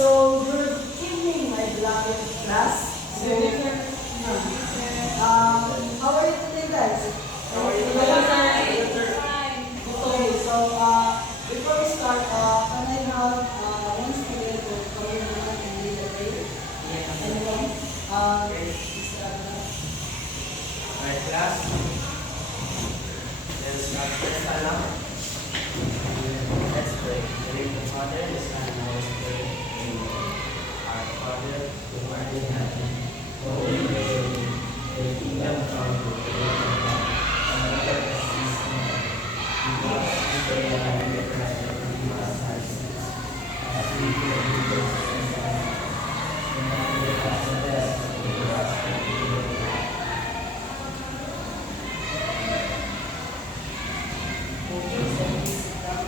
So, good evening, my beloved class. So, how are you today, guys? How are you today? Okay, so before we start, can I have one student to come in and lead the prayer? Anyone? Mr. Abdullah? Alright, class. Let's start first alam. Let's pray. In the name of the Father, the Son, and the Holy Spirit. Amen. Our Father, who art in heaven, holy name, thy kingdom come, thy will be done, on earth as it is in heaven. Give us this day our daily bread, and forgive us our sins, as we forgive those who sin against us. And not lead us into temptation, but deliver us from evil. Okay, so please sit down.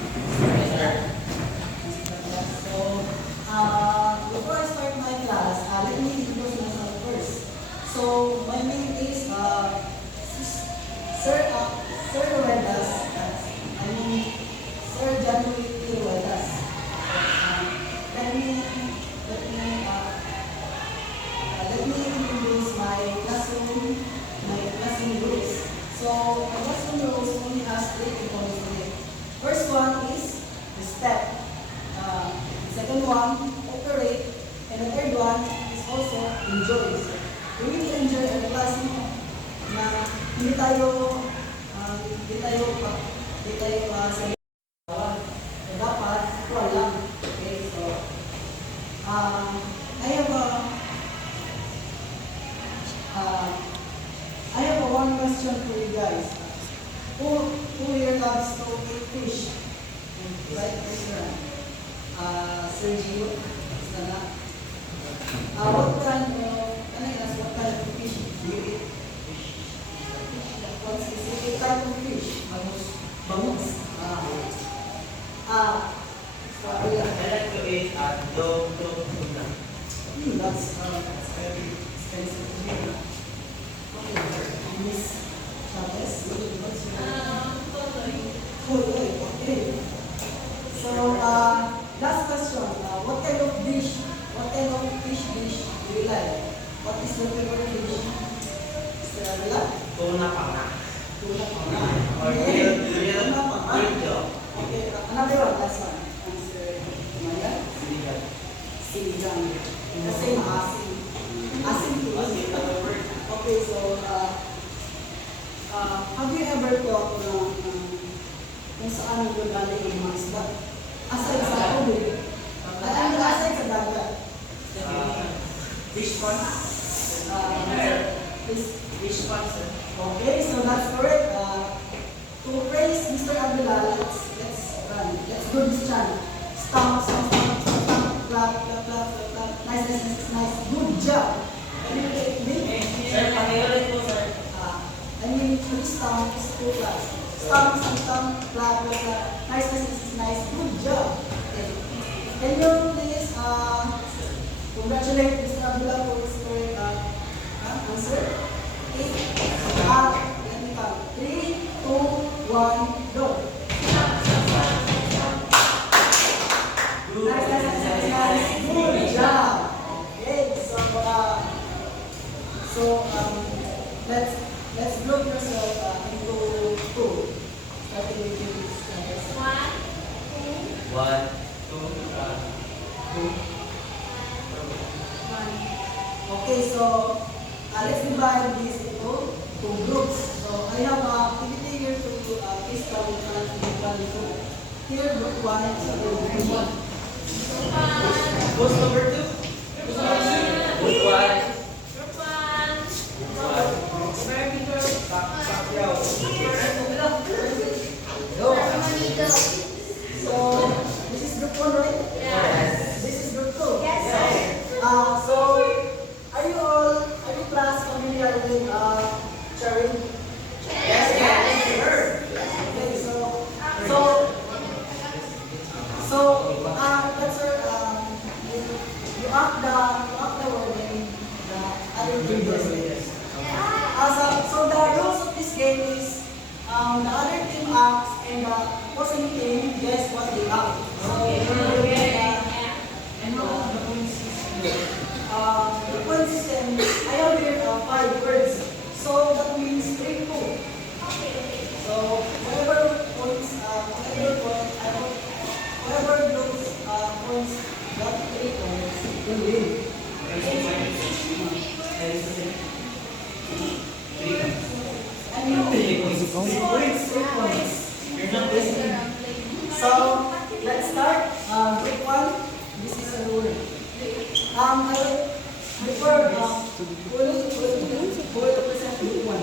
So, before I start my class, let me introduce myself first. So, my name is Sir Ruedas. Sir John Louis P. Ruedas. Let me introduce my classroom rules. So, my classroom rules only has 3 components in it. First one is respect. Second one, operate. And the third one is also enjoy. So, we really enjoy our class na hindi tayo sa bawal. So, dapat equal lang. Okay, so, I have a one question for you guys. Who here loves to eat fish? Right, Mr. Sergio, what kind of fish do you eat? What specific type of fish? Bangus. So I like to eat dog tuna. that's very expensive to me. Okay, Miss Chavez, what's your name? Okay. So, last question. What kind of fish dish do you like? What is your favorite dish? Mr. Avila? Tuna panga. Tuna panga. Or Tuna panga. grilled dog. Okay, another one, last one. Mr. Maya? Sinigang. Sinigang. Kasi maasim. Asim to us. Okay, so, have you ever thought na kung saan nagagaling ang mga isda? Aside sa tubig. Aside sa dagat. Fish pond. Fish pond, sir. Okay, so that's correct. To praise Mr. Abdullah, let's do this chant. Stomp, stomp, stomp, stomp, stomp, clap, clap, clap, clap, clap. Nice. Good job. Sir, pakiulit po, sir. Three stomps, 2 claps. Stomp, stomp, stomp, clap, clap, clap. Nice. Good job. Okay. Can you please congratulate Mr. Abdullah for his correct answer? Okay. Let me count. 3, 2, 1, go. Nice. Good job. Okay. So let's group yourself into 2. Starting with you. 1, 2, 2. Okay, so let's divide this into 2 groups. So I have activity here to this topic here group 1 and group 1. Who's number 2? Who's number 2? Group 1. So this is group 1, right? Yes. This is group 2. So are you class familiar with sharing? Yes, sir. Okay, so that's you act the word in the other previous. So the rules of this game is the other team acts and the opposing team guess what they act. So will win. And you win. 3 points. You're not listening. So, let's start. Group 1, this is a word. I will, before, who will present group 1?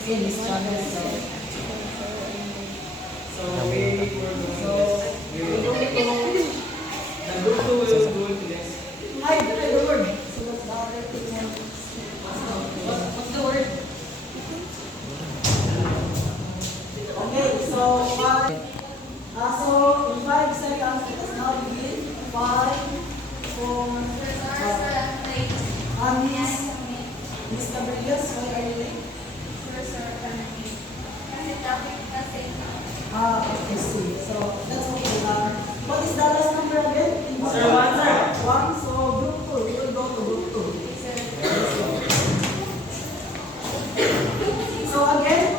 Okay, Miss Chavez. So we were So, going to the group 2 will go into this. hi, the word. So, what's the other thing? What's the word? Okay, so, so in 5 seconds, let us now begin. 5, 4, Miss Cabrillas, why are you late? Okay, see. So, that's okay. What is the last number again? Sir, 1, sir. 1, so group 2. We will go to group 2. So again,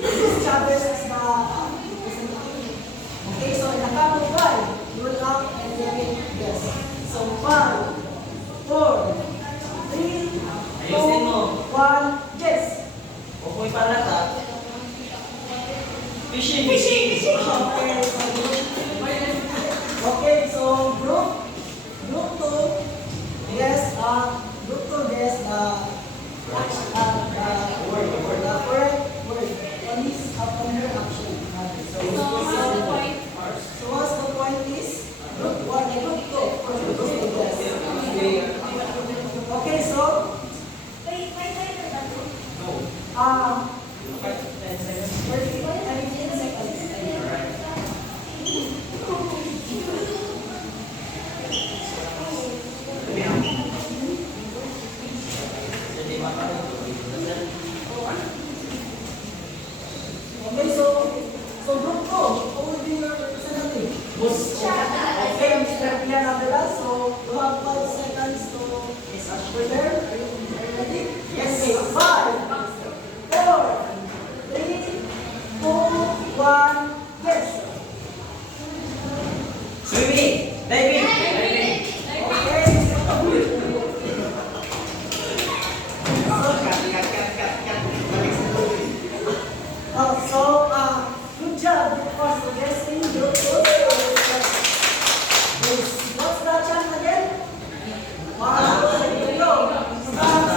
Miss Chavez is the representative. Okay, so in the count of 5, you will up and repeat yes. So 5, 4, 3, 2, Ayusin mo. 1, yes. Upoy para ta. Fishing. Okay, so group 2, yes, group 2, yes, the correct word on her action. So what's the point is, group 1 and group 2, of course, group 2, yes. Okay, so, No. 10 seconds. Jadi mata itu. Okay, so group 2, who will be your representative? Okay, Mr. Pian Abdullah, so you have 5 seconds to prepare. Are you ready? Yes. Okay, 5, 4, 3, 2, 1, yes. Swimming. Diving. Okay. So, good job for suggesting group 2. What's the chant again? 1, 2, go. Start.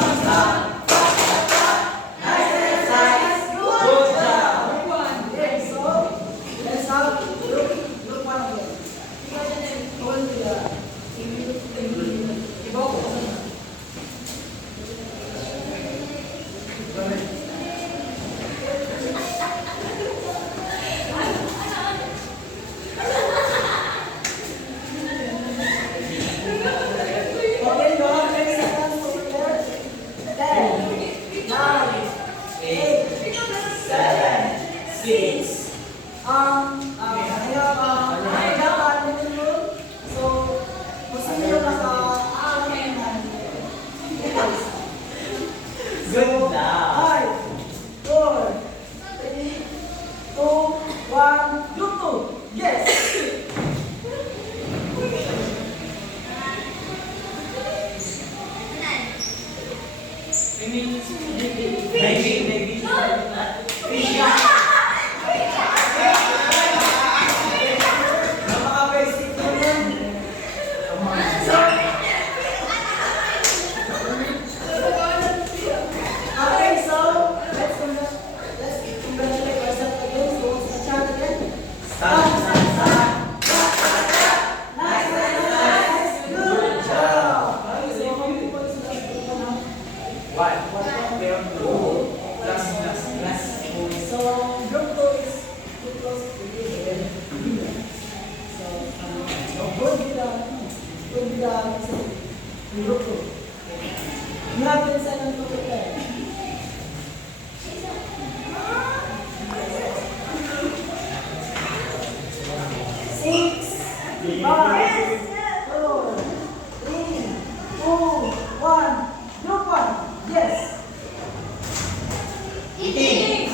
Nice. Good job. Okay, so let's have group 1 again. Hold the Okay, you have 10 seconds to prepare. 10, 9, 8, 7, 6. I have little rule. So, kung sino yung naka-aalam na Good job. 5, 4, 3, 2, 1, group 2. Yes! Swimming. Diving. Fishing. Napaka-basic naman. Okay, so let's congratulate ourselves again. So what's the chant again? Start. Nice. Good job. Okay, so how many points do you have now? One. Plus. So group 2 is too close to you. So good with the group 2. You have 10 seconds to prepare. 6, 5, 4, 3, 2, 1. Group 1. Yes. Eating.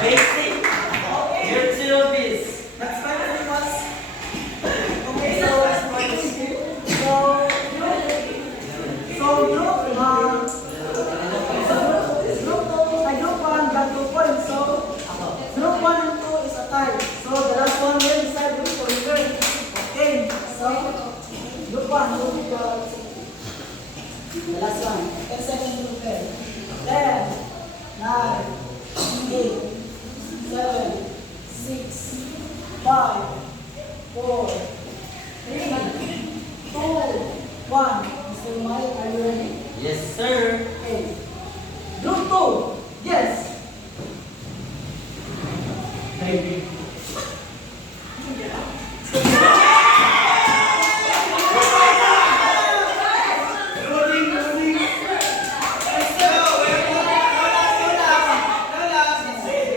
Basic. Your service. That's finally was tie. So the last one will decide which will return. Okay, so group one, group the last one. 10 seconds to prepare. 10, 9, 8, 7, 6, 5, 4, 3, 2, 1. Mr. Mike, are you ready? Yes, sir. Okay. Group 2. Yes. Maybe.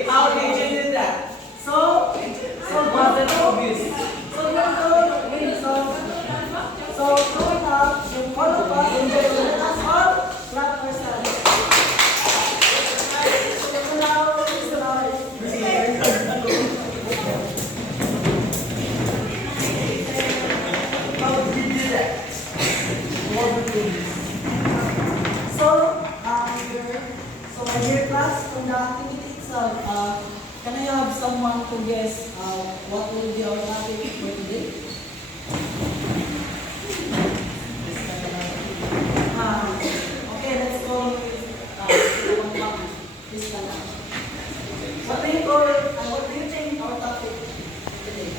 How did you do that? So was it obvious? So growing up, in all of us, in the let us all clap for study. So now, Mr. Lawrence. How did you do that? What would you do? So my dear class, from the activity itself, can I have someone to guess what will be our topic for today? Okay, let's go with this one. What do you think our topic today?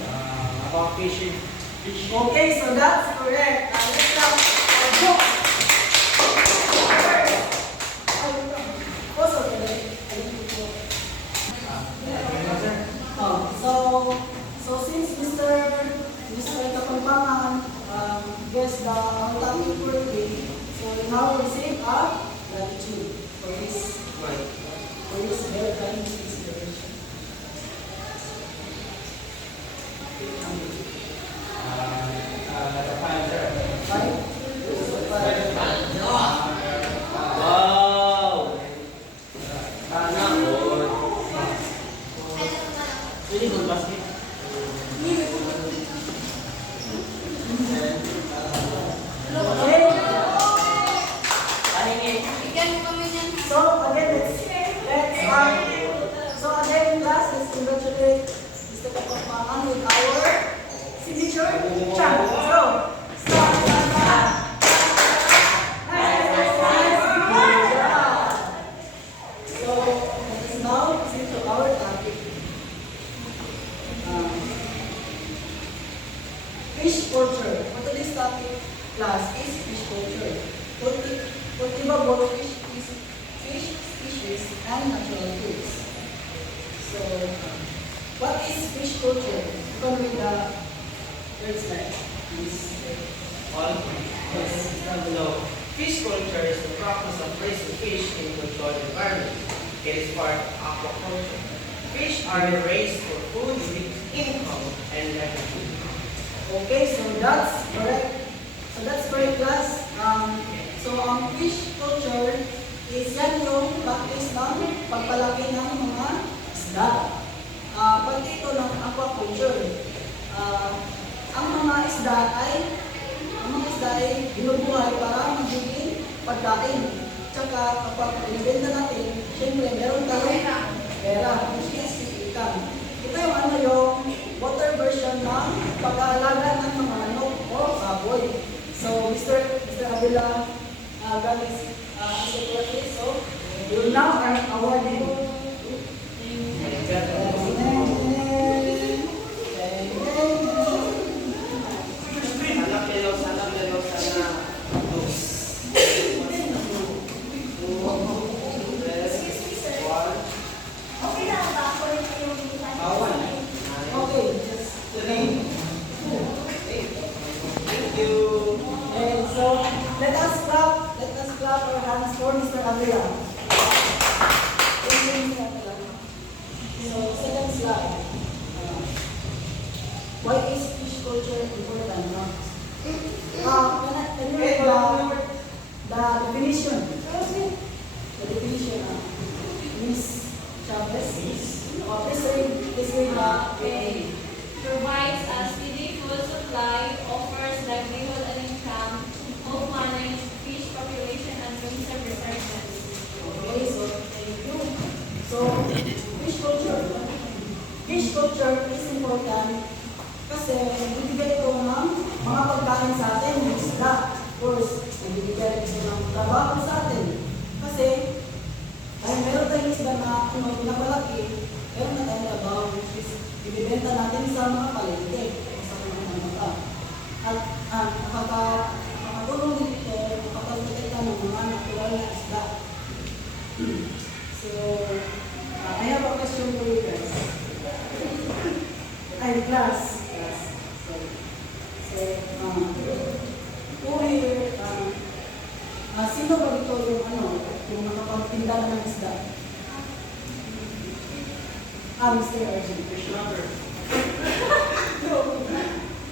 About fishing. Okay, so that's correct. Let's start our book. Also today, so since Mr. Kapampangan guessed the topic for today, so we now receive a gratitude for his very kind inspiration. The fine, sir. Right? Wow! Sana all. Really good basket. Okay. Pahingi. So again, class, let's congratulate Mr. Kapampangan with our signature chant. So, start. So, let us now proceed to our topic. Fish culture. For today's topic, class, is fish culture. Cultivable fish species and natural foods. So, what is fish culture? You can read the third slide. Please. All down below. Fish culture is the practice of raising fish in a controlled environment. It is part of aquaculture. Fish are raised for food, income, and livelihood. Okay, so that's correct, class. Fish culture is yan yung practice ng pagpalaki ng mga isda. Pati ito ng aquaculture. Ang mga isda ay binubuhay para magiging pagkain. Tsaka kapag pinibenta natin, syempre meron tayong pera, which is income. Ito yung water version ng pag-aalaga ng mga manok o baboy. So, Mr. Avila Galis secretary, so we will now award him. Let us clap our hands for Mr. Avila. So, second slide. Why is fish culture important? No? Can you read the definition? The definition, Miss Chavez. Please read the Provides a steady food supply, offers livelihood and income, help manage fish population and conserve resources. Okay, so thank you. So, fish culture. fish culture is important kasi nagbibigay ito ng mga pagkain sa atin, yung isda. Of course, nagbibigay ito ng trabaho sa atin. Kasi, ay meron tayong isda na pinapalaki, meron na tayong trabaho, which is ibibenta natin sa mga palengke o sa mga mata. At makakatulong din ito, makapagpagkita ng mga natural na isda. So, I have a question for you guys. Class. So, who here, sino ba dito yung nakapagtinda ng isda? Mr. Arjun.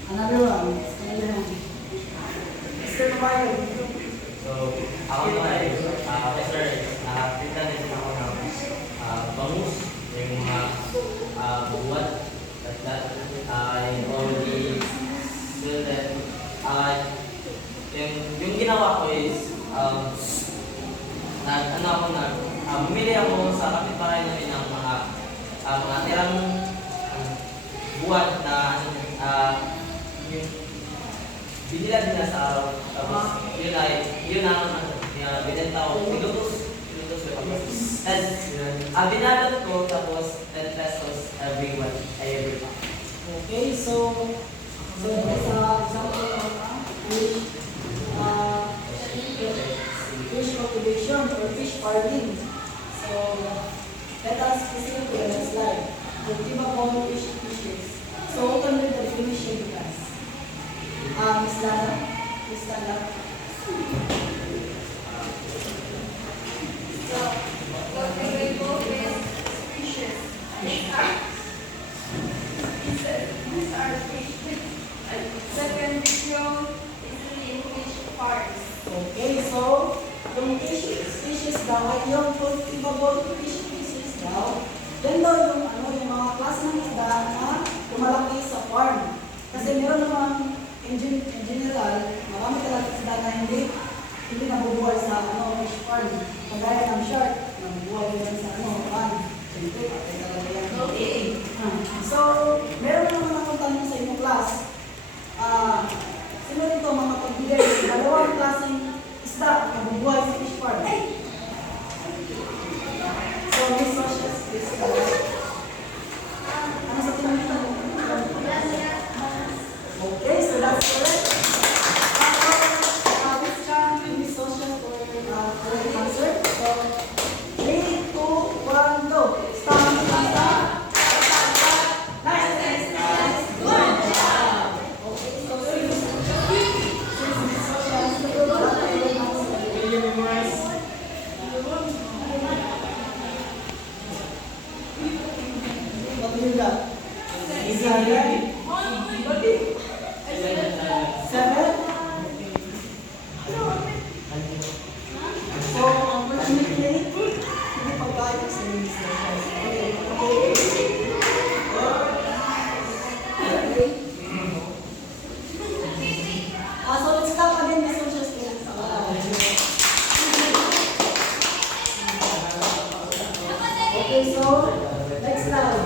Another one. Mr. Mario. So, ako naman sir, pinta din ako ng bangus, yung mga buwan. That I already feel that yung ginawa ko is bumili ako sa kapitbahay namin ng mga tirang buwan na yung binila nila sa araw. Tapos yun ang binenta ko. Pilutos binalot ko tapos 10 pesos every month. Every month. Okay, so that's example of fish cultivation or fish farming. So let us proceed to the next slide. Cultivable fishes. So open with the definition class. Ms. Lana, please stand up. So, cultivable fishes. These are fish that can be grown easily in fish farms. Okay, so yung species daw ay yung cultivable species daw. Yan daw yung mga klase ng isda na lumalaki sa farm. Kasi meron namang in general, marami talaga isda na hindi nabubuhay sa fish farm. Kagaya ng shark, nabubuhay yan sa farm. Siyempre, patay talaga yan. Okay. So, meron naman akong tanong sa inyong class. Sino dito mga pagbigay ng dalawang klaseng isda na nabubuhay sa fish farm? So, Ms. Socias, please. Ano sa tinanong? Okay, so that's correct. Ms. Chan, Ms. Socias for correct answer. So, 3, 2, 1, go. Stand, stand, stand. Nice, good job. Okay, so since Ms. Socias, will you memorize? What do you got? Is that right? 7? So, unfortunately, hindi pagbayad sa Ms. Socias. Okay. So let's stop again the social skills. Okay, so next slide.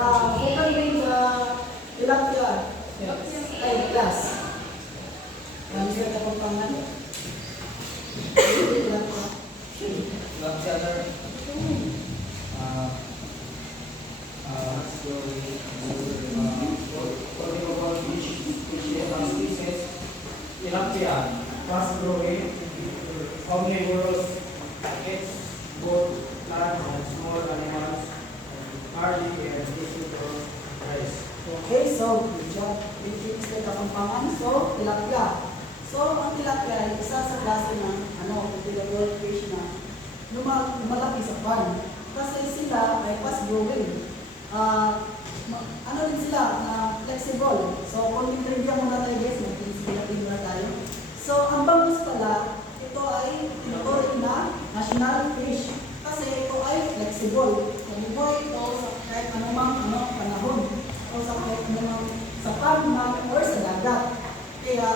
Who can bring the tilapia? Ay, class. Mr. Kapampangan. Tilapia. Tilapia, fast-growing, omnivorous, eats both large and small animals, hardy and easy to raise. Okay, so good job. Thank you, Mr. Kapampangan. So, tilapia. So, ang tilapia ay isa sa klase ng cultivable fish na lumalaki sa farm. Kasi sila ay fast-growing. Din sila na flexible. So, konting trivia muna tayo guys, mag-inspirative na tayo. So, ang bangus pala, ito ay tinuturing na national fish. Kasi ito ay flexible. Mabubuhay ito sa kahit anumang panahon. O sa kahit anumang sa farm or sa dagat. Kaya,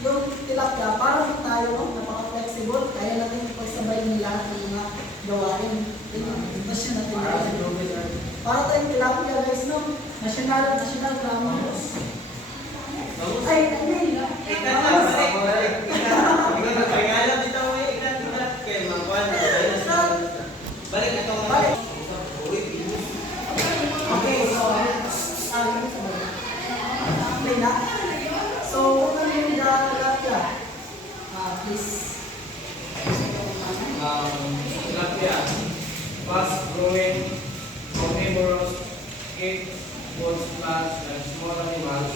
yung tilapia, parang tayo, napaka-flexible, kaya natin ipagsabay nila ng mga gawain. Ito siya natin. Para tayong tilapia. tilapia guys, no? National Ramos. Ay, I mean, Ikan na, balik. Ikaw nagpahingalan dito mo eh. Ikan na. Kaya makuha na. Balik ito mga. Balik. Uy, pinus. okay, so, okay na. So, ano yung tilapia? Please. Tilapia, fast-growing, omnivorous, eats both plants and small animals,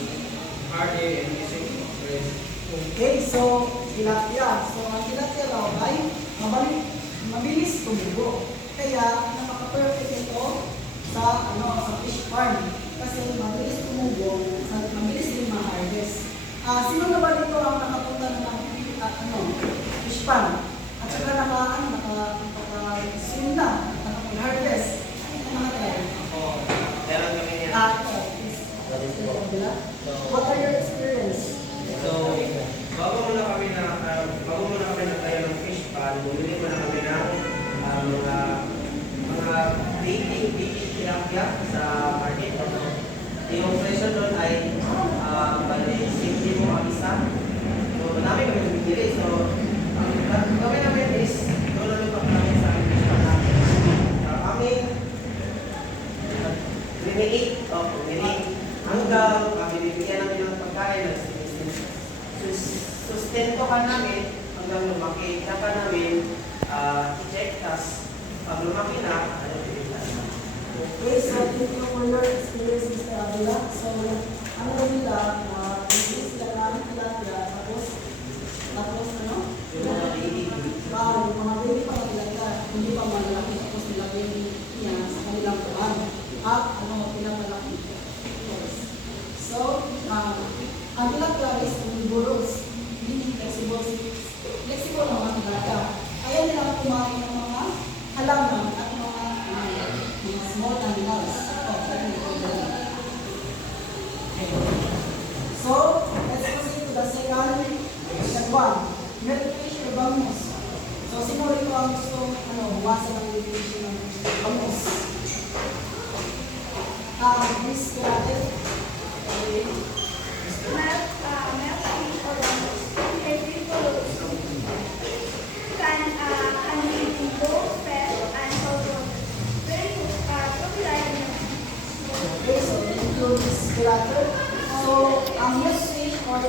hardy and easy to raise. Okay, so tilapia. So ang tilapia daw ay mabilis tumubo. Kaya napaka-perfect ito sa fish farm. Kasi mabilis tumubo, mabilis din ma-harvest. Sino na ba dito ang nakapunta ng fish farm? At saka naka-swim na, nakapag-harvest. Ano mga tayo? Meron kami niya. What are your experience? So, bago muna kami nagtayo ng fish pan, bumili muna kami ng mga baby tilapia sa market. Yung presyo doon ay bali 60 mo ang isa. So, marami kami bumili. So, ang gawin namin is doon namin pagkakas sa fish pan namin. Kami bumili hanggang binibigyan namin ng pagkain ng sustento ka namin hanggang lumaki. Kaya pa namin i-check, tas pag lumaki na, Okay, so thank you for your experience, Mr. Avila. So, ano ba nila, business sila namin tilapia, tapos ano? yung mga baby. Yung mga baby pa tilapia, hindi pa malalaki, tapos nilagay niya sa kanilang buwan. At pinapalaki. So, ang tilapia is omnivorous, hindi flexible ang mga tilapia. Kaya nila kumain ng mga halaman at mga small animals. So, let's proceed to the second one. Milkfish or bangus. So, siguro ito ang gusto buwasan ng milkfish ng bangus. Miss Kirate. Okay, so thank you, Miss Kirate. So, ang milkfish or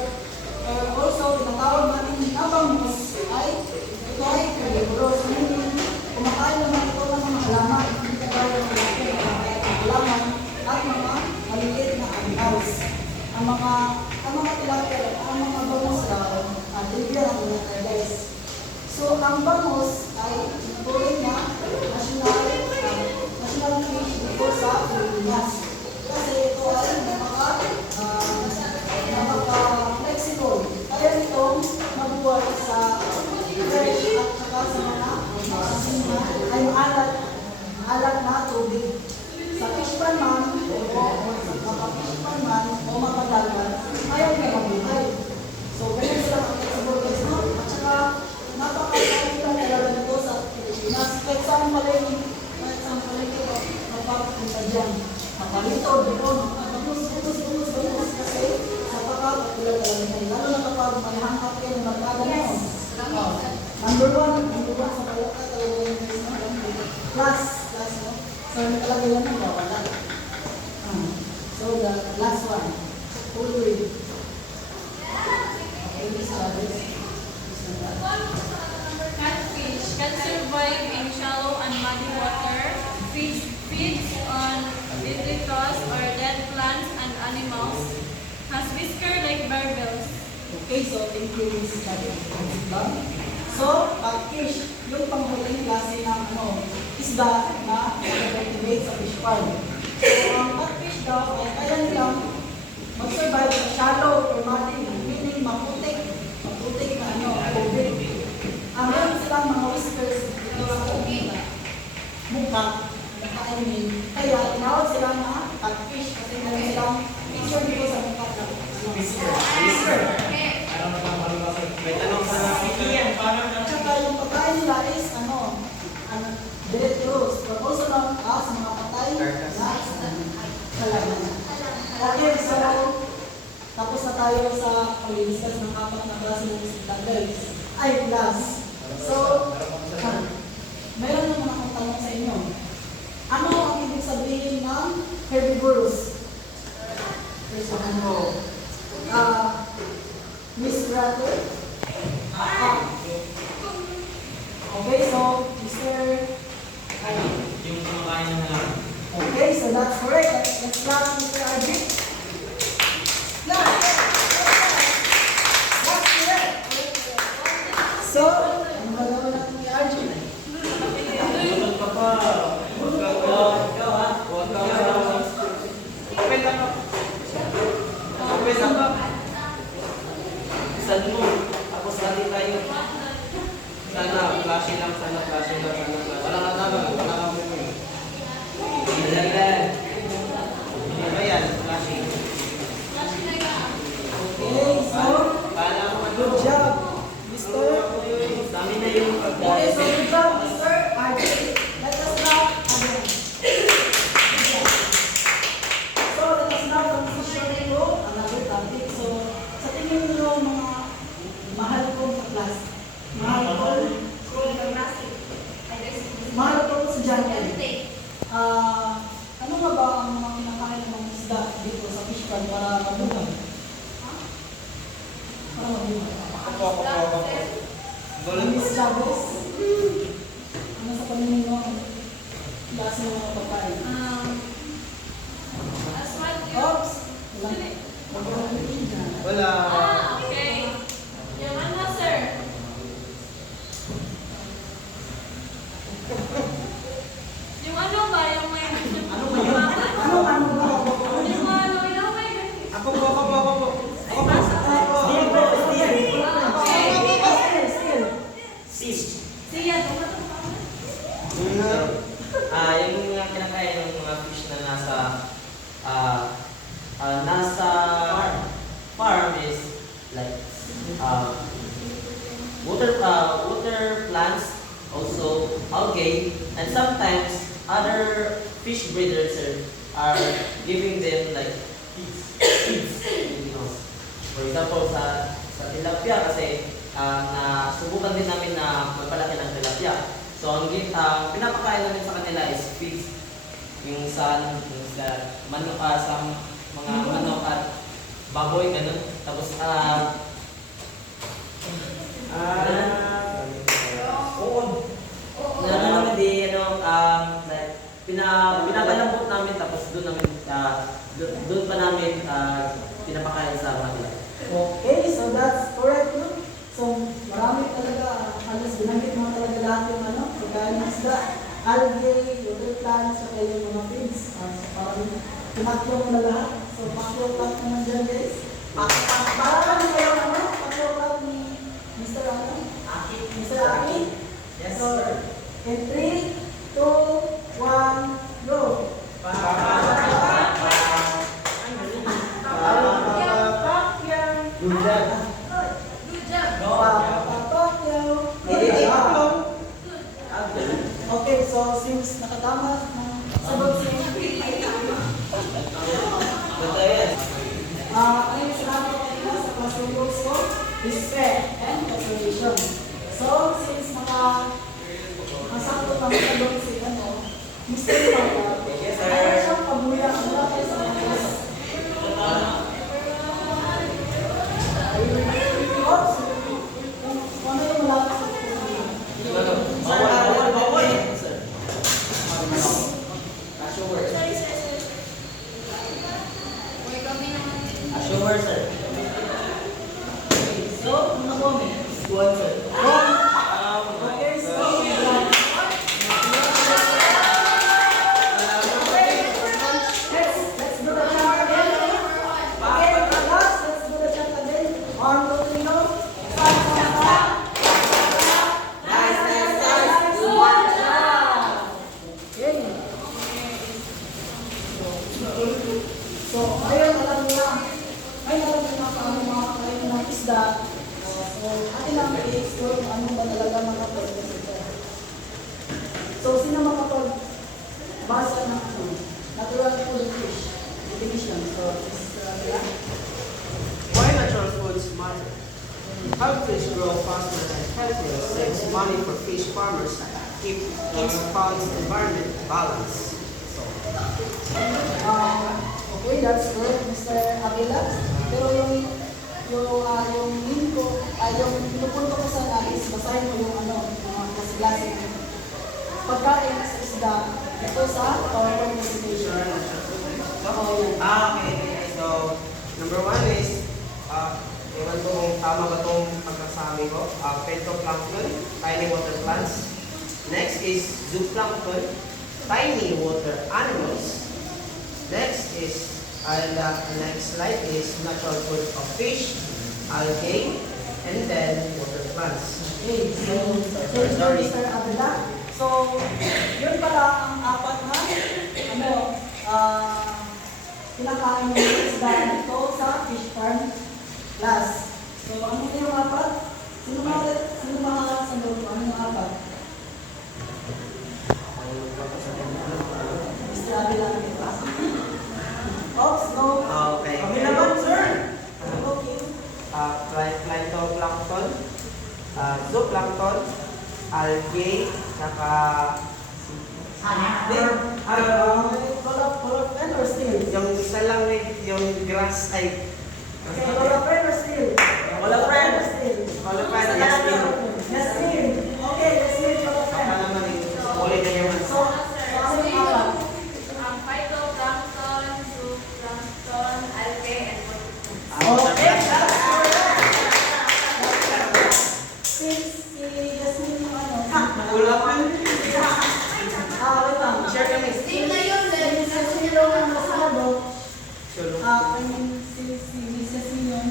also tinatawag natin na bangus ay ito ay carnivorous. Meaning, kumakain naman ito ng mga halaman. Hindi kagaya ng kumakain ng halaman at mga maliliit na animals. Ang mga tilapia, ang mga bangus daw, tilapia ang mga guys. So, ang bangus ay tuloy na national fish dito sa Pilipinas. Kasi ito ay napaka-flexible. Kaya itong mabuhay sa fresh at saka sa mga ay maalat na tubig. Sa fish pan man o mapadagat, ayaw na mabuhay. So, ganyan sila mag-flexible guys, no? At saka, napaka-flexible talaga nito sa Pilipinas. Kahit saan palengke, magpapunta dyan. Napalito, doon, bumus, kasi napaka-popular talaga nila. Lalo na kapag may hangkap kayo ng barkada mo. Number one sa palaka talaga yung guys, no? Plus, no? So, nakalagay yan ng bawala. So, the last one. Tuloy. Okay, this Catfish can survive in shallow and muddy water, feeds on detritus or dead plants and animals, has whisker like barbels. Okay, so thank you, Miss Bang. So, catfish, yung panghuling klase ng isda na cultivate sa fish farm. So, ang catfish daw ay kaya nilang mag-survive sa shallow or muddy, meaning maputik na tubig. Meron silang mga whiskers dito sa mukha, nakaimin. Kaya, tinawag sila na catfish kasi meron silang picture dito sa mukha na whisker. May tanong sa Ian, paano At saka yung pagkain nila is detritus, but also known as mga patay na tayo sa pag-discuss ng apat na klase ng isda ay class. So, meron naman akong tanong sa inyo. Ano ang ibig sabihin ng herbivorous? First one mo. Miss Rattle? Okay, so, Mr. Yung kumakain ng lang. Okay, so that's correct. Let's clap Mr. RJ. That's correct. So, ang gagawin natin ni RJ? Tutol ka pa. Huwag ka pa. Ikaw ha? Huwag ka pa. Open lang ka. Open lang ka. Isan mo. Tapos sali tayo. Sana, klase lang, sana, klase lang, sana, klase. Wala ka naman, wala ka naman. Dalagan. Ano ba yan? Klase. Okay, so, Kala mo ano? good job, Mr. Dami na yung Okay, pagkain. so good job, Mr. RJ. Let us now again. So, let us now transition to another topic. So, sa tingin niyo mga mahal kong class, mahal kong estudyante, ano nga ba ang mga kinakain ng mga isda dito sa fish pond para mabuhay? Para mabuhay. Miss Chavez, ano sa paningin mo ang klase ng mga pagkain? As what you... Oops! Wala. Wala. Okay. Yung ano, sir? Yung ano ba? Yung may... Ano ba yun? Ano ba? Yung ano, yung may... Ako po, ako po, ako po. Ako po. Siya, tumatong pa. Yung mga kinakain ng mga fish na nasa farm is like water plants, also algae, and sometimes other fish breeders are giving them like feeds. For example, sa tilapia kasi nasubukan din namin na magpalaki ng tilapia. So ang pinapakain namin sa kanila is feeds, yung sa manok, sa mga manok at baboy, ganun. Tapos pinabalambot namin, tapos doon pa namin pinapakain sa mga tilapia. Okay, so that's correct, no? So, marami talaga, halos ginamit mo talaga lahat yung pagkain ng isda, algae, water plants, at yung mga feeds. So, parang tumaklo mo na lahat. So, paklo lang naman dyan, guys. Para kami kayo paklo lang ni Mr. Aki. Mr. Aki? Yes, So, sir. in 3, 2, 1, go! Good job. Good job. Okay, so since nakatama ng sagot si ano yung sinabi ko kanina sa classroom rules ko? Respect and observation. So, since nakasakto kami sagot si Mr. Papa, Yes, sir. ayaw siyang pabuya ang laki sa mga class. Oops! Ano yung malaki sa Bawal, sir. Assure. Uy, kami naman. Assure, sir. So, ano po? One, sir. Okay, so, let's do the chant again. Okay, class, let's do the chant again. 1, 2, 3, go. Nice, nice, nice. Good job. Okay. So, ngayon alam niyo na. Ngayon alam niyo na paano mga kain ng isda. So, atin lang i-explore kung ano ba talaga mga pwede sa ito. So, sino makapag-basa ng natural food fish definition? So, Mr. Adela. Why saves money for fish farmers, keeps ponds environment balanced. Okay, that's good, Mr. Avila. Pero yung link ko, yung pinupunto ko sa is basahin mo yung yung mga klase ng pagkain sa isda ito sa PowerPoint presentation. Oh, yan. Okay. So, number 1 is, ewan ko kung tama ba itong pagkasabi ko, phytoplankton, tiny water plants. Next is zooplankton, tiny water animals. Next is, the next slide is natural food of fish, algae, and then water plants. Okay, so, Sorry. Mr. Avila. So, yun pala ang apat na, kinakain ng isda dito sa fish farm class. So, ano yung apat? Sino mga sandok? Ano yung apat? Mr. Avila. Oops, no. Okay. Avila ba, sir? Okay. Phytoplankton, zooplankton, algae, saka Chloroprene or steel? yung isa lang yung grass ay Okay, chloroprene or steel? Chloroprene. or steel? Chloroprene, Yasmin. Yasmin. Okay, Yasmin, baka chloroprene. naman uli na yung So, ano yung apat? Phytoplankton, zooplankton, algae, and water. Okay, that's correct. Since si Yasmin yung Wala pa. wait lang. Share kami. Since Yasmin yung nasado, Solo. I mean, si Yasmin yung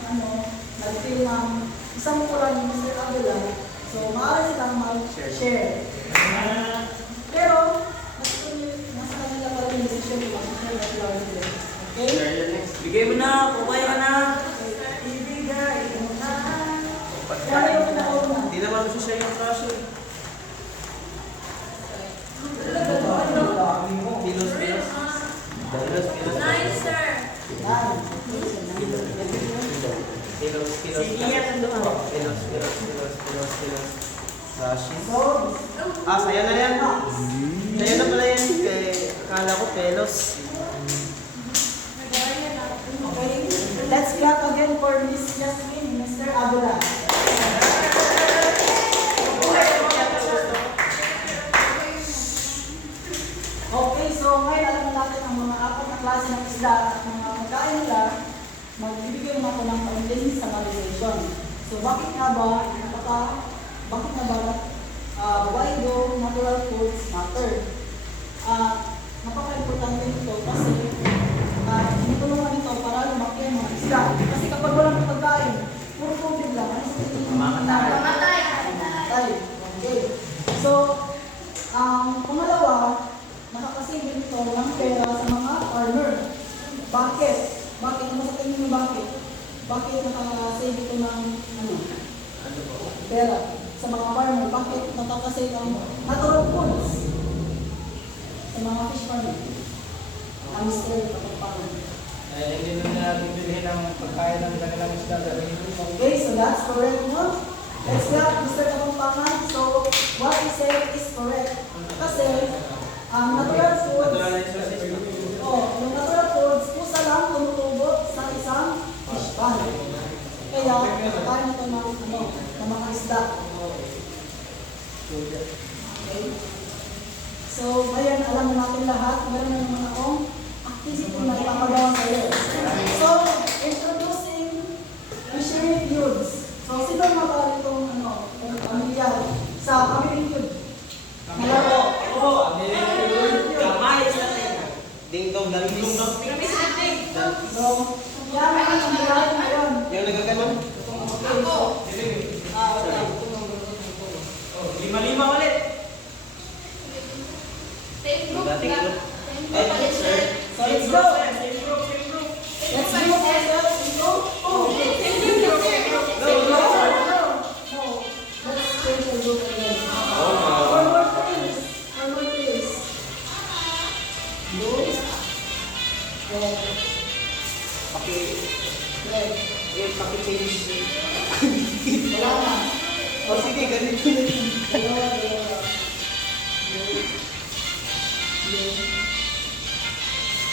nag-fill ng isang kulang ni Mr. Avila. So, maaari silang mag-share. Pero, nasa kanila pa rin yung decision kung mag-share na sila ulit. Okay? Share your next. Bigay mo na, kukaya ka na. Ibigay mo na. Kaya yung pinauna. Hindi naman gusto siya yung kaso. Pilos. Nice, sir. Yan. Pilos. Rashid. So, Saya na yan. Saya na pala yan. Kaya akala ko pelos. okay. Let's clap again for Miss Yasmin, Mr. Avila. Okay, so ngayon alam na natin ang mga apat na klase ng isda at mga pagkain nila, magbibigay mo ako ng kaunting summarization. So bakit nga ba why do natural foods matter? Napaka-importante nito kasi tinutulungan ito para lumaki ang mga isda. Kasi kapag walang pagkain, puro tubig lang. Ano sa tingin? Mamatay. Okay. So, pangalawa, nakakasave ito ng pera sa mga farmer. Bakit? Bakit? Ano sa tingin niyo bakit? Bakit nakakasave ito ng pera sa mga farmer? Bakit nakakasave ang natural foods sa mga fish farmer? Ang Mr. Kapagpangan. Hindi na bibilihin ang pagkain ng kanilang isda. Okay, so that's correct, no? Let's go, Mr. Kapagpangan. So, what he said is correct. Kasi, natural foods, yung natural foods, pusa lang tumutubo sa isang fish pond. Kaya, kakain ito ng mga isda. Okay? So, ngayon, alam na natin lahat, meron na naman akong activity na ipapagawa kayo. So, introducing fishery foods. So, sino mga itong pamilyar sa family food? Malaro. Kamay sa tenga. Ding-dong damis. So, yan ang pamilyar ngayon. Yung nagaganon? Okay, so, okay. Lima ulit. Dating ko. So, let's go. Let's go. Let's go. Oh, let's change the group again. One more please. Blue. Red. Paki-change. Wala na. O sige, ganito na. Dalawa, dalawa.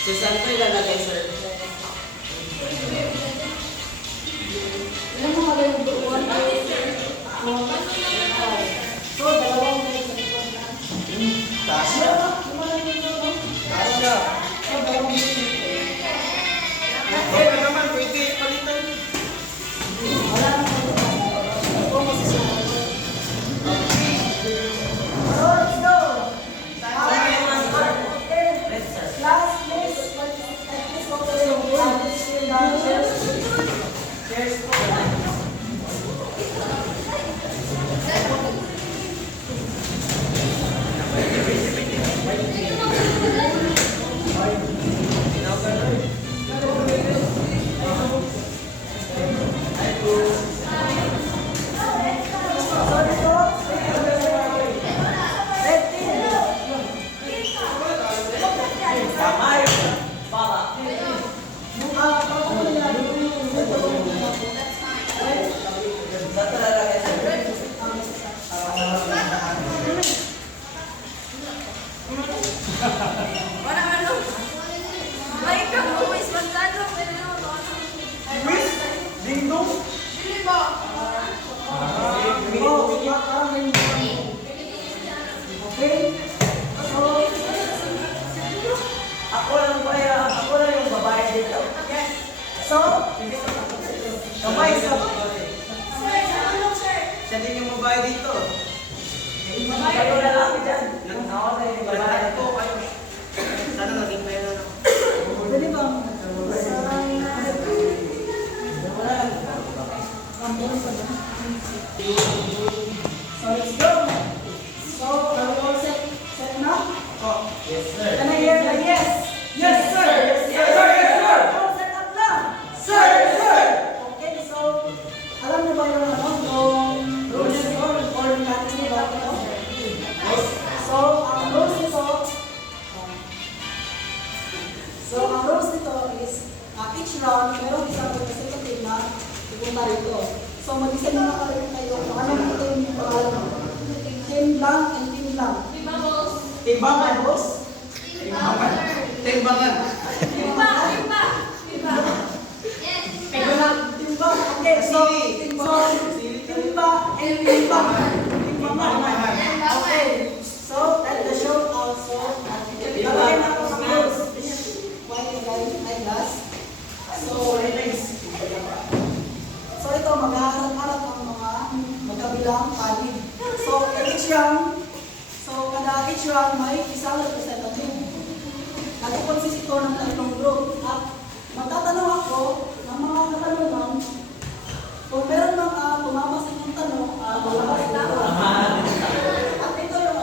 So, saan ko ilalagay, sir? Ilan mga yung doon? So, dalawang may sa likod na. Tasya. Tasya. So, dalawang may. Okay naman, pwede palitan. Wala na kayo. Ito kasi siya. So, let's go. Last place, at least go to the Cheers po. Kamay sa... Siya din yung mabayad dito. Kayo na lang dyan. Ako na yung mabayad ko. Sana naging kayo na lang. Pwede ba? So, let's go. So, are we all set? Set na? Yes, sir. Can I hear a yes? Yes, sir. Yes, sir. Yes, sir. All set up na? Sir, sir. Okay, so, alam niyo ba yung ano, yung rules nito, or mechanics nito, no? So, ang rules nito, is, each round, meron isang representative na pupunta rito. So, mag-isip na kayo kung anong team yung pangalan mo. Team blank and team blank. Timbangan. Boss? Timbangan. Timbangan. Timba. Okay, so, timba and timba. Okay, so, let the show also. Lalagay na ako sa rules. White eyeglass. So, ito, maghaharap-harap ang mga magkabilang panig. So, each round, kada each round may isang representative. Nagkukonsist ito ng tatlong group. At magtatanong ako ng mga katanungan. Kung meron mga tumama sa inyong tanong, lalabas na ako. At ito yung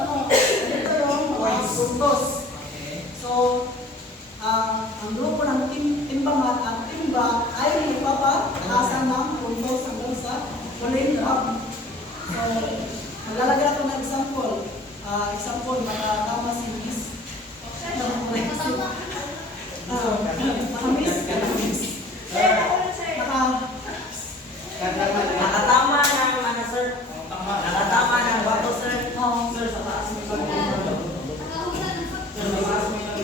mga puntos. So, ang grupo ng timbangan at timba ay magpapataasan ng puntos hanggang sa huling round. So, maglalagay ako ng example. Example, makatama si Miss. Nakatama ng ano, sir? Nakatama ng bato, sir? Sir, sa taas mo yung Sir, sa taas mo yung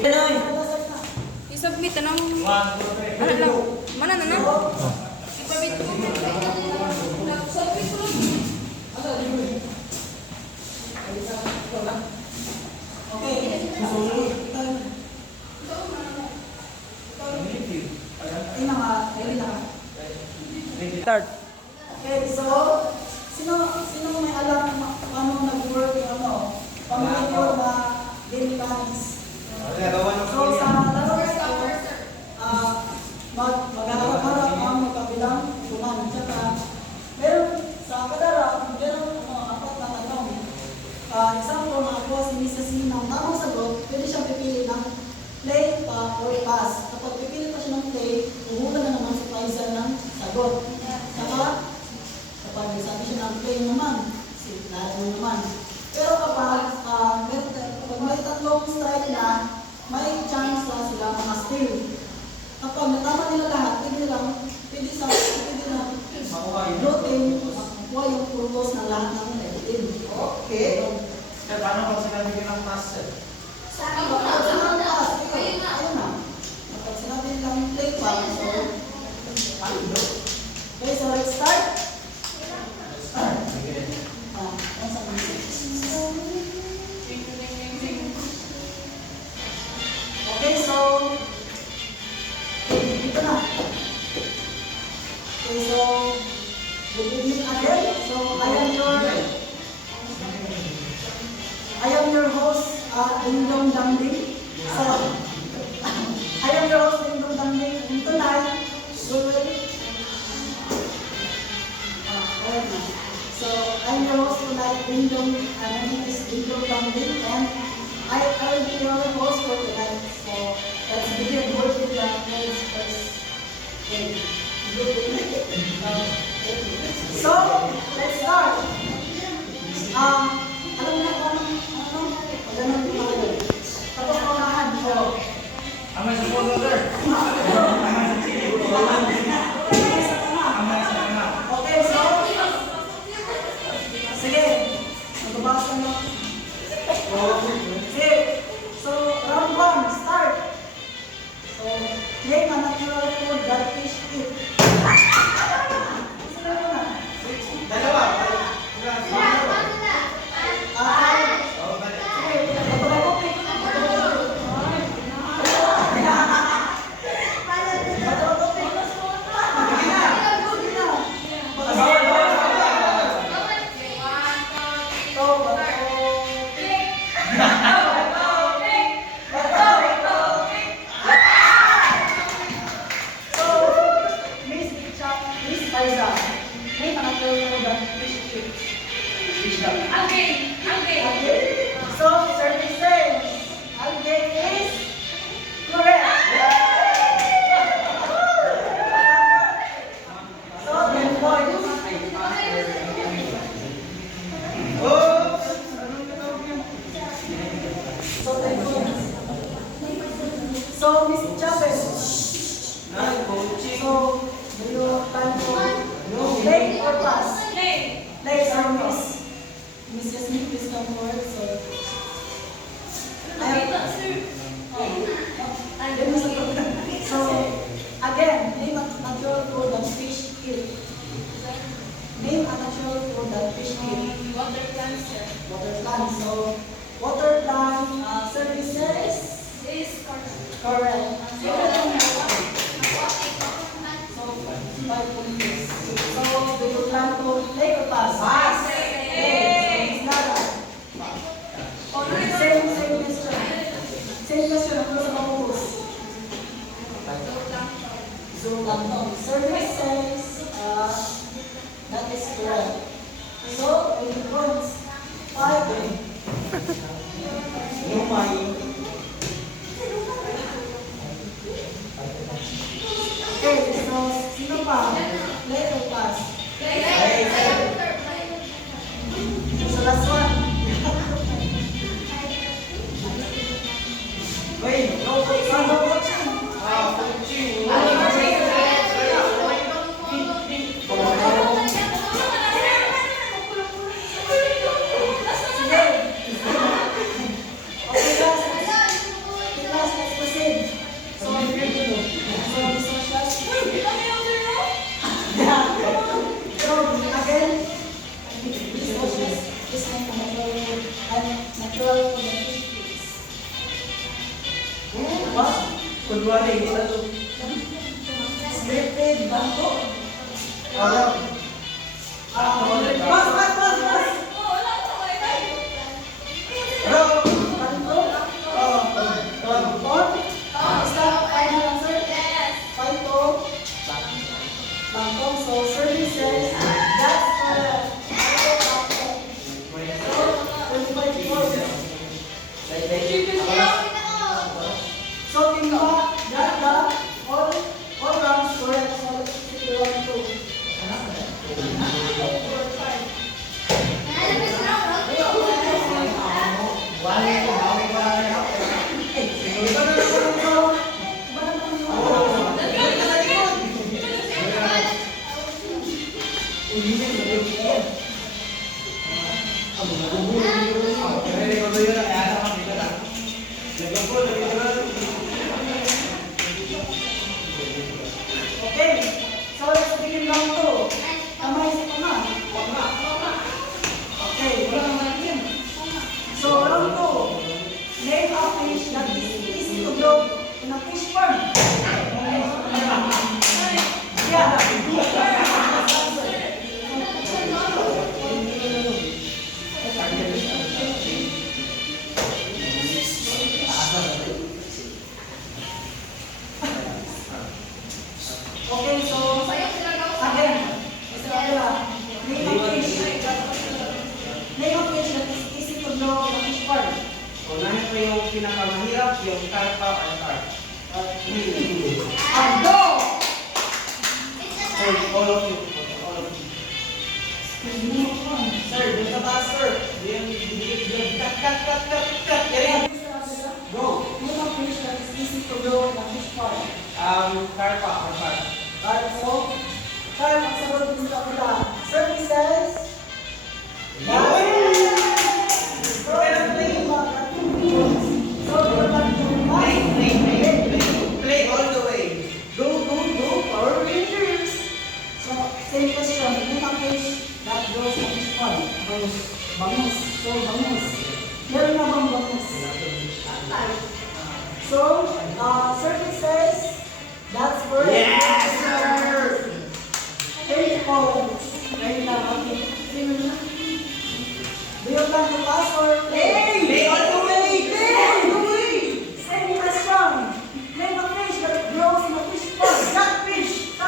Pinoy! I-submit na ng... 1, 2, 3. Ano lang? Mana na na? Ipabit ko. Submit ko lang. Okay. Start. Okay, so, sino may alam paano nag-work yung pamilyo na game mechanics? So, sa dalawang score, magharap-harap ang magkabilang tunan. Tsaka, meron sa kada round, meron apat na tanong. Example, nakakuha si Mrs. C ng tamang sagot, pwede siyang pipili ng play or pass. Kapag pipili pa siya ng play, uhulan na naman si Faisal ng sagot. Saka, kapag sabi siya ng play naman, si Lalo naman. Pero kapag may tatlong strike na, may chance na sila mga steal. Kapag natama nila lahat, ilang muscle. Kapag sinabi pass, ayun na. Kapag sinabi lang play pass, so, okay, so let's start. Sige. Nasa music. Okay, so, dito na. Okay, so, good evening again. So, I am your host, Ding Dong Dangding. So, I am your host, Ding Dong Dangding. And tonight, we will, so, I'm your host tonight, Ding Dong, my name is Ding Dong Dangding, and I will be your host for tonight. So, let's begin with the first game. So, let's start. Alam mo na kung ano? Ganun yung mga yun. Tapos paunahan. So, Amay sa photo, sir. Amay sa chili. Amay sa mga. okay, so, sige. Magbabas ka na. Sige. So, round 1, start. So, name a natural food that fish eat. Sino na? Dalawa. Oh, balik. Sige. Ito na ko. So, services. Algae is correct. So, 10 points. Oops! So, 10 points. So, Miss Chavez. Coaching. So, do you plan to play or pass? Play, so Miss Yasmin, please come forward. So, so, again, name a natural food that fish eat. Name a natural food that fish eat. Water cancer Water plant. So, water plant services. is correct. Correct. So, 5 points. So, do you plan to play or pass? Pass. Okay, so, Miss Lara. Same question. Same question. Ano sa pag-focus? Zooplankton. Services. That is correct. So, 8 points. 5. Lumay. Okay, so, sino pa? Play or pass? So, last one. Wait, no coaching. So, no coaching. Coaching. Sige. Okay, class. Okay, class, let's proceed. So, so, again, this was just natural food. What? Kunwari, kita to. Scripted, banto. Alam. Pass. Bro. Banto. Or, is that final answer? Banto. Banto. So, services, that's correct. So, 25 points. So, Timba, that, all rounds correct. So, let's see the 1, 2. Ready ko ba yun? pinakamahirap, yung karpa or carp? Ando! All of you. All of you. Sir, dun sa taas, sir. Cut. Yan. Go. Yung mga fish that is easy to grow in a fish pond. Karpa or carp? Right, so, tayo magsagot din sa kapila. Services. So, Play all the way. Go, Power Rangers! So, same question. Yung mga fish that grows in a fish pond. Bangus. So, bangus. Meron na bang bangus? So, services. That's for Yes, sir! 30 points. Right now, okay. Do you plan to pass or play? Play all the way! Same question. Name a fish that grows in a fish pond. Catfish.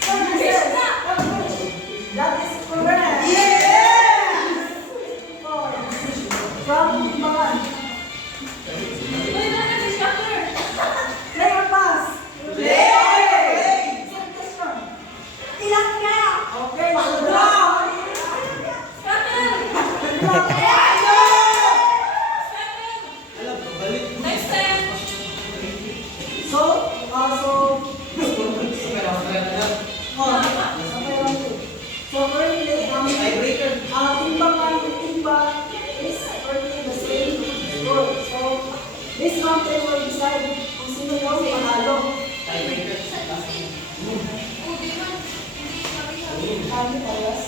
Services. Catfish. That is correct. Yes! 50 points. From Timbangan. Uy, bakit si Shakur? Play or pass? Play! Same question. Tilapia. Okay, so draw. Alam ko, balik. Next time. So, so currently, Tiebreaker. timbangan timba is currently the same score. So, this mountain will decide kung sino yung panalo. Tiebreaker. Kami parehas.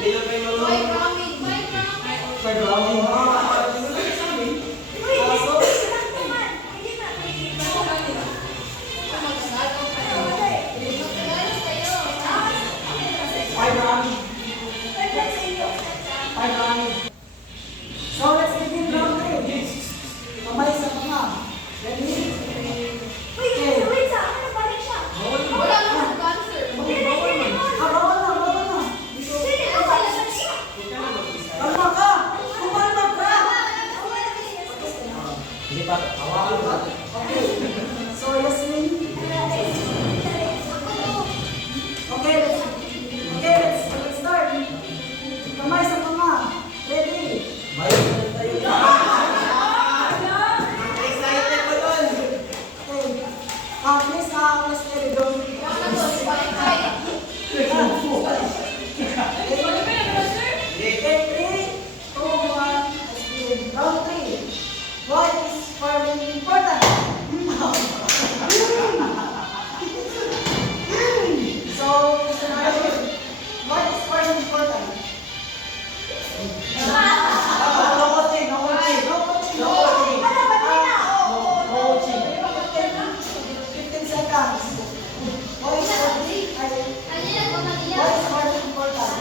Dilo pa yung marunong. So, five rounds. So, let's begin round 3. Kamay sa mga. Ready? Okay. Bawal na. Kalma ka! Kumalma ka! Hindi pa. Hawakan ba? Okay. So, Yasmin. Okay, let's start. Kamay sa mga. Ready? Excited pa doon. Okay. Please, ready, go. Okay, 3, 2, 1, let's begin. Round 3. Why is farming important? So, Mr. Arjun, why is farming important? No coaching. No coaching. 15 seconds. Why is farming important?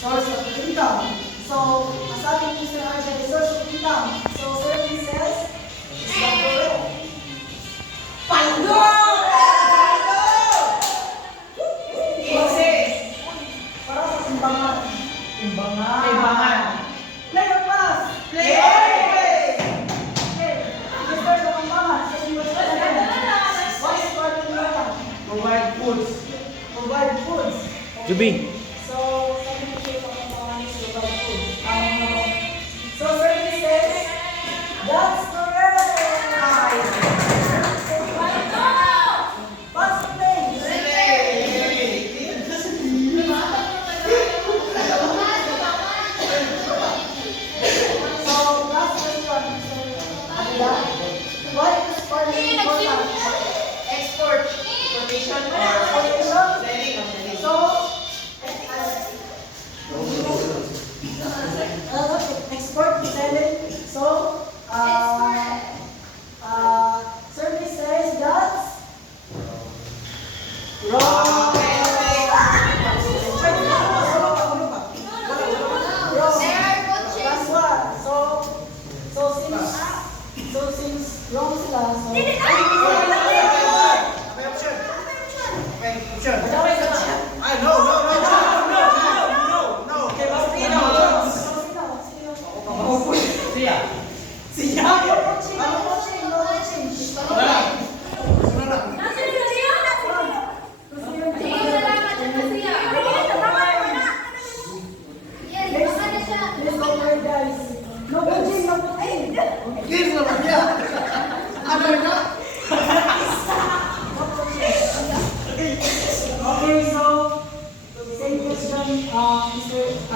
Source of income. So, ang sabi ni Mr. Arjun, is source of income. So, services is not correct. Pando! Kasi, para sa timbangan. Timbangan. Play or pass? Play! Okay. Mr. Timbangan, say you what's what is farming important? Provide foods. Provide foods. Juby. So, sabi ni Mr. Timbangan is provide food. So, services, that's correct. Pass play. So, last question, Mr. Abila. Why is farming important? Export. Importation or Transportation. selling. So,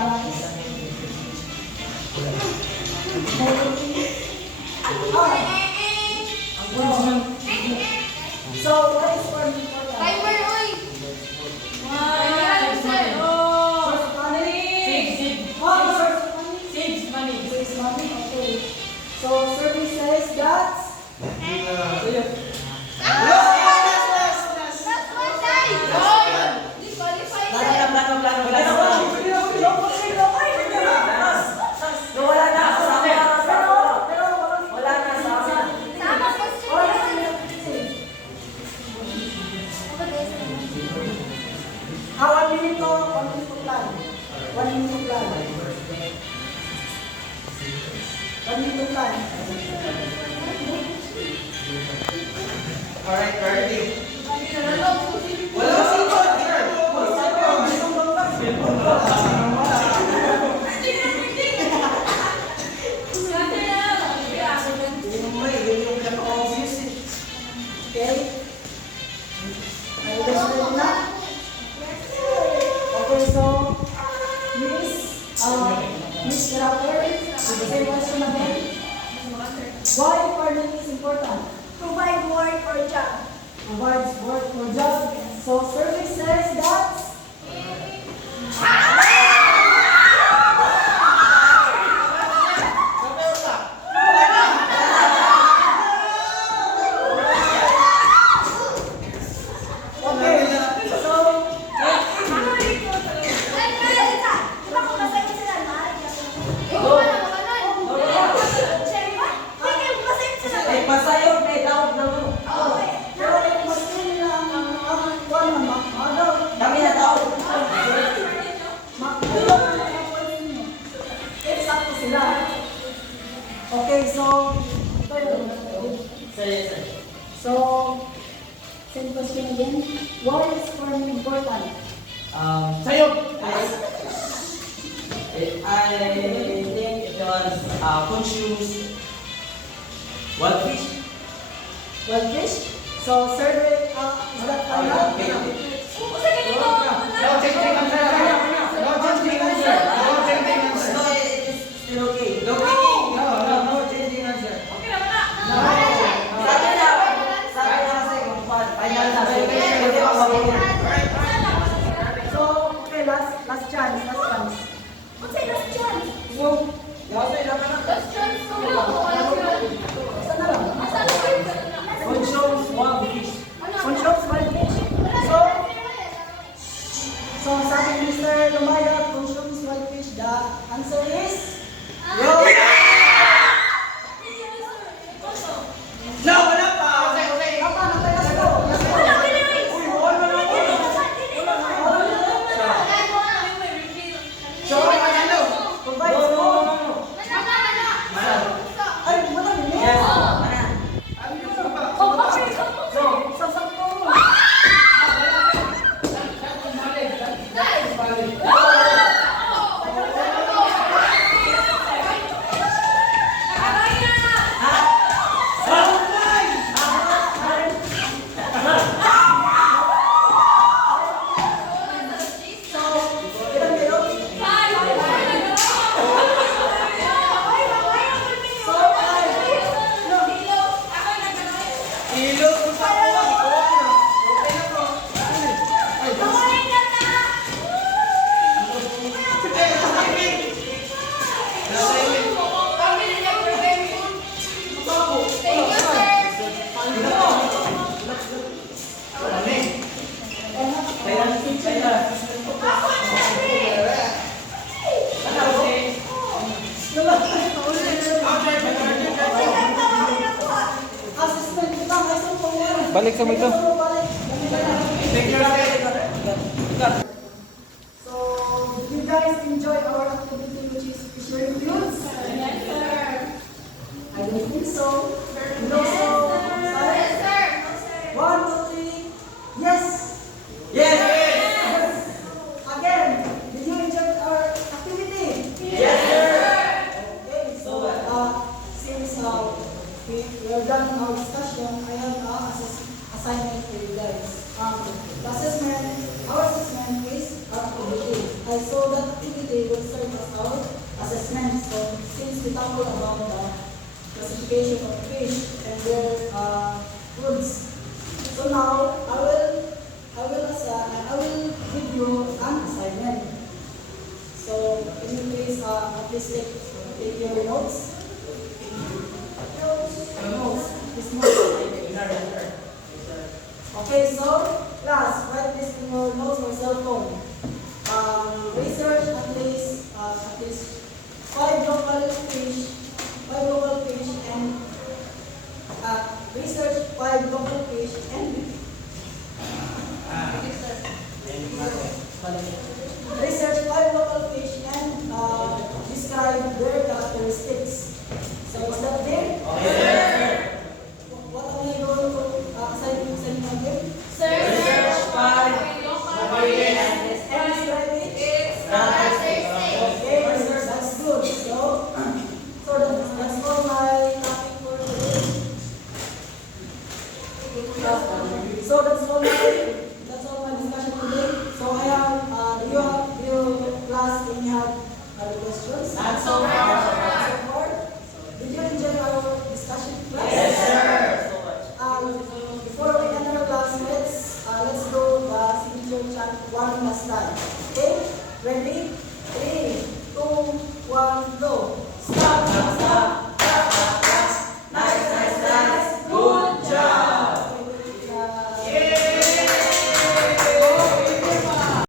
Analyze. So, what is for me important? Timer, oy! Source of money? Oh, source of money? Saves money. Saves money, okay. So, survey says that? Wala na sa akin. Wala na sa akin. Ah, 1 minute to plan. 1 minute to plan. 1 minute to plan. Alright, ready. Wala si Roger. Okay? Are you guys ready na? Okay, so, Miss Rapper, the same question again. Why farming is important? Provide work or job. Provides work or job. So, survey says that? Okay, so, Masayog na itawag na mo. pero mas nila ang kuwan na mag-ano. Kami na tawag. Exacto sila. Okay, so, ito yung So, same question again. Why is farming important? Sayog. I think it was consumes wild fish. Well, fish. So, survey, is that final? No, it's still okay. No picking. Sabi na kasi kung final na. So, pwede ako mag-winner. So, okay, last chance. Isa na lang. Consumes wild fish. Consumes wild fish. So, sabi ni Mr. Lumaya, consumes wild fish. The answer is? No, wala pa. Tama, let's go. So, ano? Provides food. Ay, madami. Yes. Ano ba? Sa sakto mo. Ilang minutes? So, Ilo, sa kuwan. Okay na po. assistant kita, may sumpong yan. Balik sa mito. Balik. Thank you, So, did you guys enjoy our activity which is fishery fields? Yes, sir. I don't think so. No, so, Yes, sir. 1, 2, 3. Yes. Yes. Again, did you enjoy our activity? Yes, sir. Okay, so since we are done our discussion, I have assignment for you guys. The assessment, our assessment is our activity. I saw that activity activity will serve as our assessment. So since we talked about the classification of fish and their foods, so now I will give you an assignment. So can you please take your notes? Notes. This notes. Okay, so class, write this in your notes or cell phone. Research at least 5 local fish, and research 5 local fish and research 5 local fish and describe their characteristics. So is that clear? What am I going to assign you again? Research 5 local fish And describe it? Okay, that's good. So that's all my topic for today. So that's all my discussion today. So I have, do you class, do you have other questions? Not so far. So far? Did you enjoy our discussion class? Yes, sir. So much. Before we end our class, let's do the signature chant one last time. Okay? Ready? 3, 2, 1, go. Stop, stop, stop.